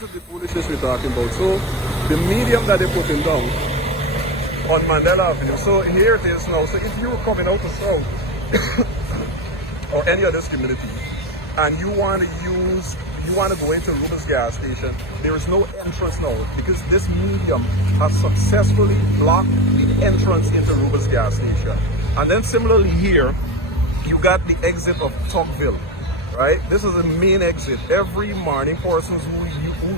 this is the foolishness we're talking about. So the medium that they're putting down on Mandela Avenue. So here it is now. So if you're coming out of South or any other community and you want to go into Ruben's gas station, there is no entrance now because this medium has successfully blocked the entrance into Ruben's gas station. And then similarly here, you got the exit of Tocqueville, right? This is the main exit. Every morning, persons who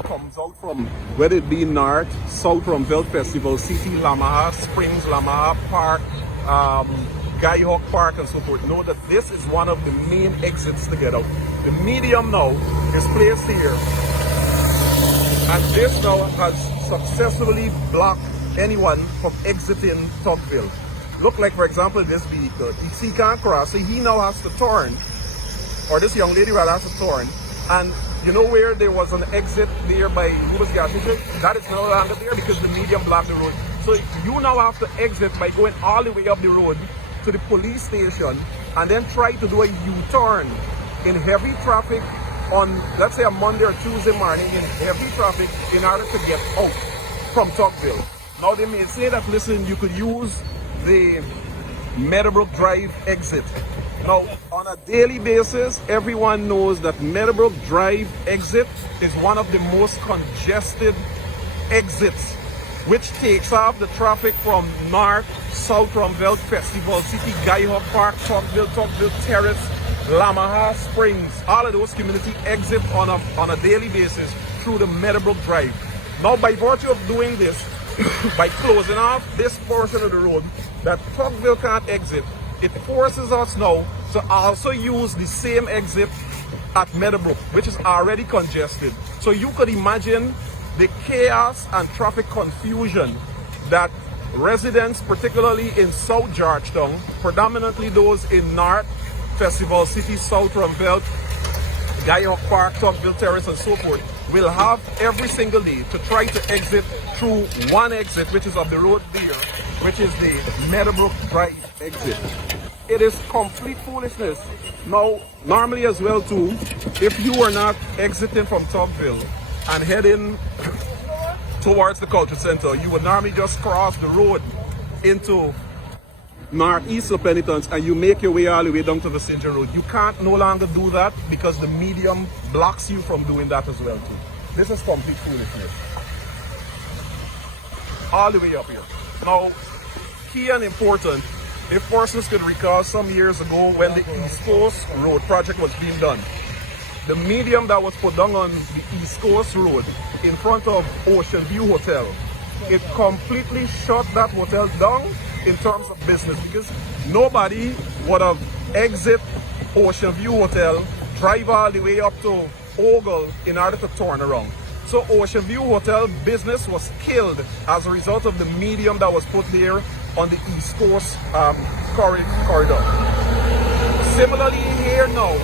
comes out from, whether it be North, South from Veld Festival, City, Lamaha Springs, Lamaha Park, Guyana Park and so forth, know that this is one of the main exits to get out. The medium now is placed here, and this now has successfully blocked anyone from exiting Tocqueville. Look like, for example, this vehicle. He can't cross, so he now has to turn, or this young lady rather has to turn, and you know where there was an exit there by Ruben's gas station? That is no longer there because the medium blocked the road. So you now have to exit by going all the way up the road to the police station and then try to do a U-turn in heavy traffic on, let's say, a Monday or Tuesday morning in heavy traffic in order to get out from Tocqueville. Now they may say that, listen, you could use the Meadowbrook Drive exit. Now, on a daily basis, everyone knows that Meadowbrook Drive exit is one of the most congested exits, which takes off the traffic from North, South from Veld Festival City, Guyana Park, Tocqueville Terrace, Lamaha Springs. All of those community exit on a daily basis through the Meadowbrook Drive. Now, by virtue of doing this, by closing off this portion of the road that Tocqueville can't exit, it forces us now to also use the same exit at Meadowbrook, which is already congested. So you could imagine the chaos and traffic confusion that residents, particularly in South Georgetown, predominantly those in North, Festival City, South Rumveld, Guyana Park, Tocqueville Terrace and so forth, will have every single day to try to exit through one exit, which is of the road there, which is the Meadowbrook Drive exit. It is complete foolishness. Now, normally as well too, if you are not exiting from Tocqueville and heading towards the culture center, you would normally just cross the road into northeast of Penitence and you make your way all the way down to the St. John Road. You can't no longer do that because the medium blocks you from doing that as well too. This is complete foolishness. All the way up here. Now, key and important, if persons could recall some years ago when the East Coast Road project was being done, the medium that was put down on the East Coast Road in front of Ocean View Hotel, it completely shut that hotel down in terms of business because nobody would have exit Ocean View Hotel, drive all the way up to Ogle in order to turn around. So Ocean View Hotel business was killed as a result of the medium that was put there on the East Coast corridor. Similarly here now,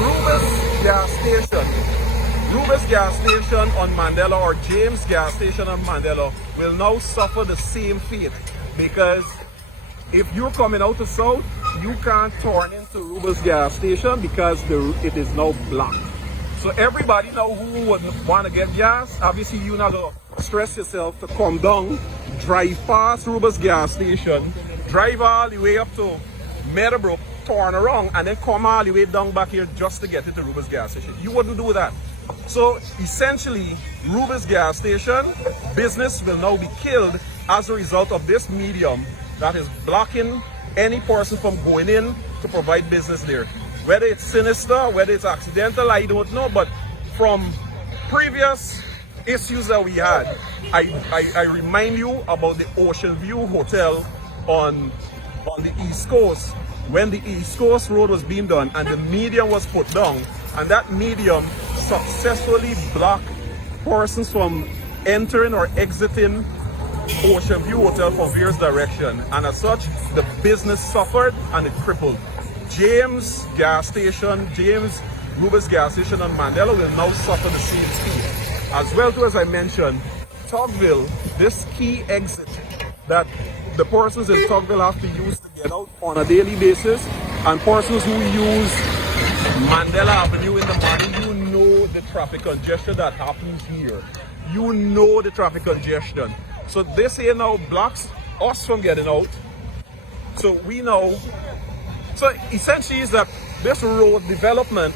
Ruben's gas station on Mandela, or James gas station on Mandela, will now suffer the same fate because if you're coming out of South, you can't turn into Ruben's gas station because it is now blocked. So everybody now who would want to get gas, obviously you're not going to stress yourself to come down, drive past Ruben's gas station, drive all the way up to Meadowbrook, turn around, and then come all the way down back here just to get into Ruben's gas station. You wouldn't do that. So essentially, Ruben's gas station business will now be killed as a result of this medium that is blocking any person from going in to provide business there. Whether it's sinister, whether it's accidental, I don't know, but from previous issues that we had, I remind you about the Ocean View Hotel on the East Coast, when the East Coast Road was being done and the medium was put down, and that medium successfully blocked persons from entering or exiting Ocean View Hotel from various directions, and as such, the business suffered and it crippled. James gas station, Ruben's gas station on Mandela will now suffer the same fate. As well too, as I mentioned, Tocqueville, this key exit that the persons in Tocqueville have to use to get out on a daily basis, and persons who use Mandela Avenue in the morning, you know the traffic congestion that happens here. You know the traffic congestion. So this here now blocks us from getting out. So we know. So essentially is that this road development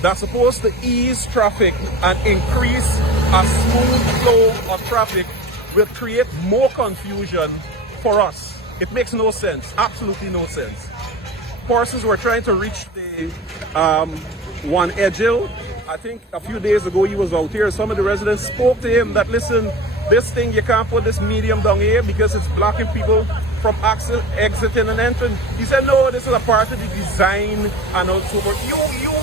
that's supposed to ease traffic and increase a smooth flow of traffic will create more confusion for us. It makes no sense, absolutely no sense. Persons were trying to reach the one Edgel. I think a few days ago he was out here. Some of the residents spoke to him that, listen, this thing, you can't put this medium down here because it's blocking people from exiting and entering. He said, no, this is a part of the design and also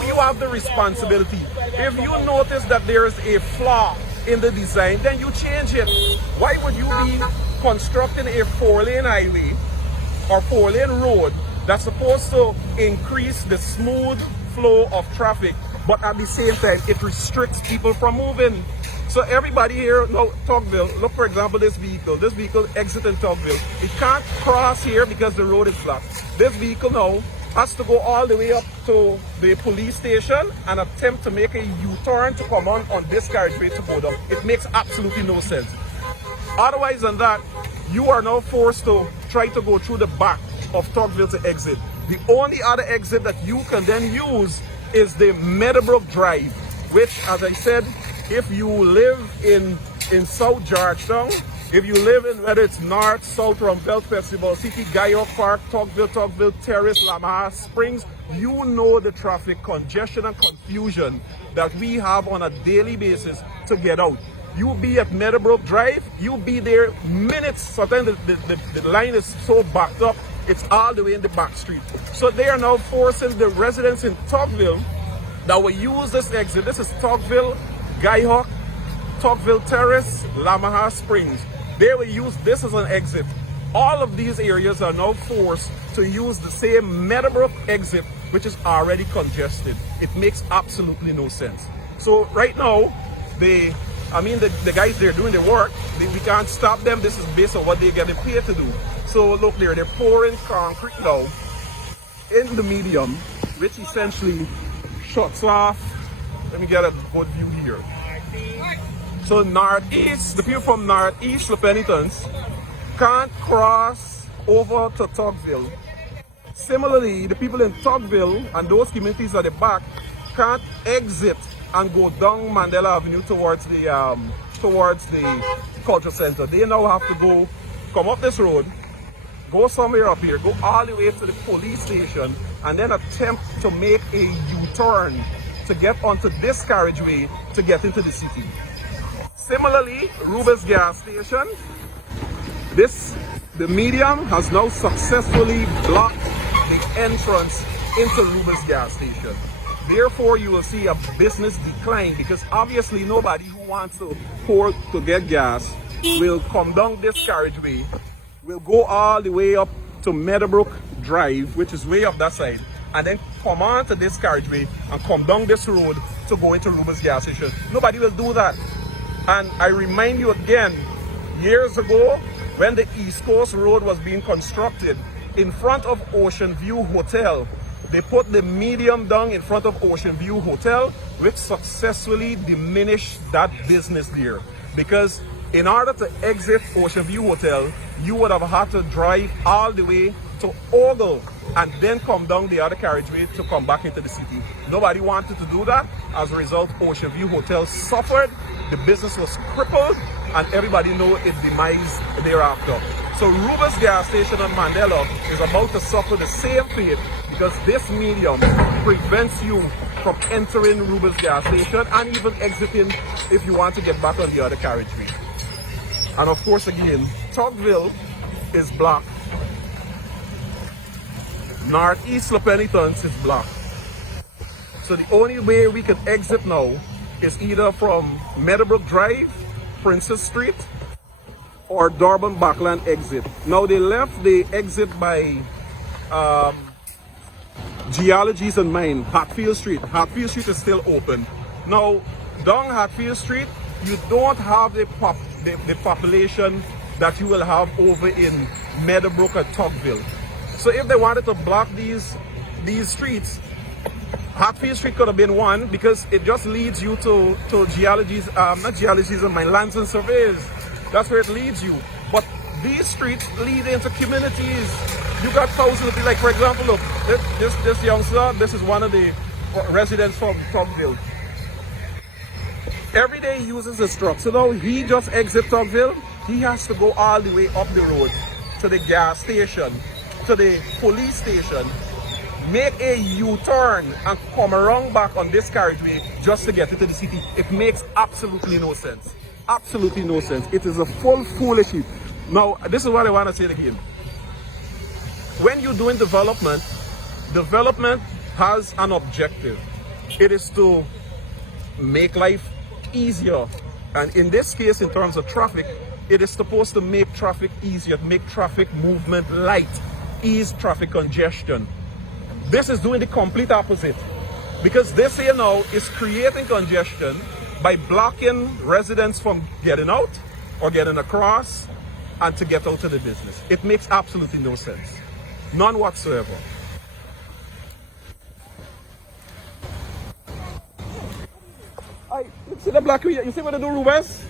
you have the responsibility. If you notice that there is a flaw in the design, then you change it. Why would you be constructing a 4-lane highway or 4-lane road that's supposed to increase the smooth flow of traffic, but at the same time it restricts people from moving? So everybody here now, Tocqueville, look, for example, this vehicle exiting Tocqueville, it can't cross here because the road is blocked. This vehicle now has to go all the way up to the police station and attempt to make a U-turn to come on this carriageway to go down. It makes absolutely no sense. Otherwise than that, you are now forced to try to go through the back of Tocqueville to exit. The only other exit that you can then use is the Meadowbrook Drive, which, as I said, if you live in South Georgetown, if you live in whether it's North, South, Rumpelt, Festival City, Guyana Park, Tocqueville Terrace, Lamaha Springs, you know the traffic congestion and confusion that we have on a daily basis to get out. You'll be at Meadowbrook Drive, you'll be there minutes. Sometimes the line is so backed up, it's all the way in the back street. So they are now forcing the residents in Tocqueville that will use this exit. This is Tocqueville, Guyhawk, Tocqueville Terrace, Lamaha Springs. They will use this as an exit. All of these areas are now forced to use the same Meadowbrook exit, which is already congested. It makes absolutely no sense. So right now, the guys, they're doing the work. We can't stop them. This is based on what they're getting paid to do. So look there, they're pouring concrete now in the medium, which essentially shuts off. Let me get a good view here. So northeast, the people from northeast, the penitents, can't cross over to Tocqueville. Similarly, the people in Tocqueville and those communities at the back can't exit and go down Mandela Avenue towards the culture center. They now have to come up this road, go somewhere up here, go all the way to the police station, and then attempt to make a U-turn to get onto this carriageway to get into the city. Similarly, Ruber's gas station, the medium has now successfully blocked the entrance into Ruber's gas station. Therefore, you will see a business decline because obviously nobody who wants to get gas will come down this carriageway, will go all the way up to Meadowbrook Drive, which is way up that side, and then come on to this carriageway and come down this road to go into Ruber's gas station. Nobody will do that. And I remind you again, years ago, when the East Coast Road was being constructed, in front of Ocean View Hotel, they put the medium down in front of Ocean View Hotel, which successfully diminished that business there. Because in order to exit Ocean View Hotel, you would have had to drive all the way to Ogle and then come down the other carriageway to come back into the city. Nobody wanted to do that. As a result, Ocean View Hotel suffered, the business was crippled, and everybody know its demise thereafter. So Ruber's gas station on Mandela is about to suffer the same fate because this medium prevents you from entering Ruber's gas station and even exiting if you want to get back on the other carriageway. And of course, again, Tocqueville is blocked. Northeast La Penitence is blocked. So the only way we can exit now is either from Meadowbrook Drive, Princess Street, or Durban Backland exit. Now they left the exit by Geologies and Mine, Hatfield Street. Hatfield Street is still open. Now, down Hatfield Street, you don't have the population that you will have over in Meadowbrook and Tocqueville. So if they wanted to block these streets, Hatfield Street could have been one because it just leads you to geologies, not geologies of my lands and surveys. That's where it leads you. But these streets lead into communities. You got thousands of people, like for example, look, this youngster, this is one of the residents from Tugville. Every day he uses his truck. So now he just exits Tugville, he has to go all the way up the road to the gas station, to the police station, make a U-turn and come around back on this carriageway just to get into the city. It makes absolutely no sense. Absolutely no sense. It is a full foolishness. Now, this is what I want to say again. When you're doing development, development has an objective. It is to make life easier. And in this case, in terms of traffic, it is supposed to make traffic easier, make traffic movement light, ease traffic congestion. This is doing the complete opposite, because this here now is creating congestion by blocking residents from getting out or getting across and to get out of the business. It makes absolutely no sense. None whatsoever. You see the black, you see what they do, Rubens?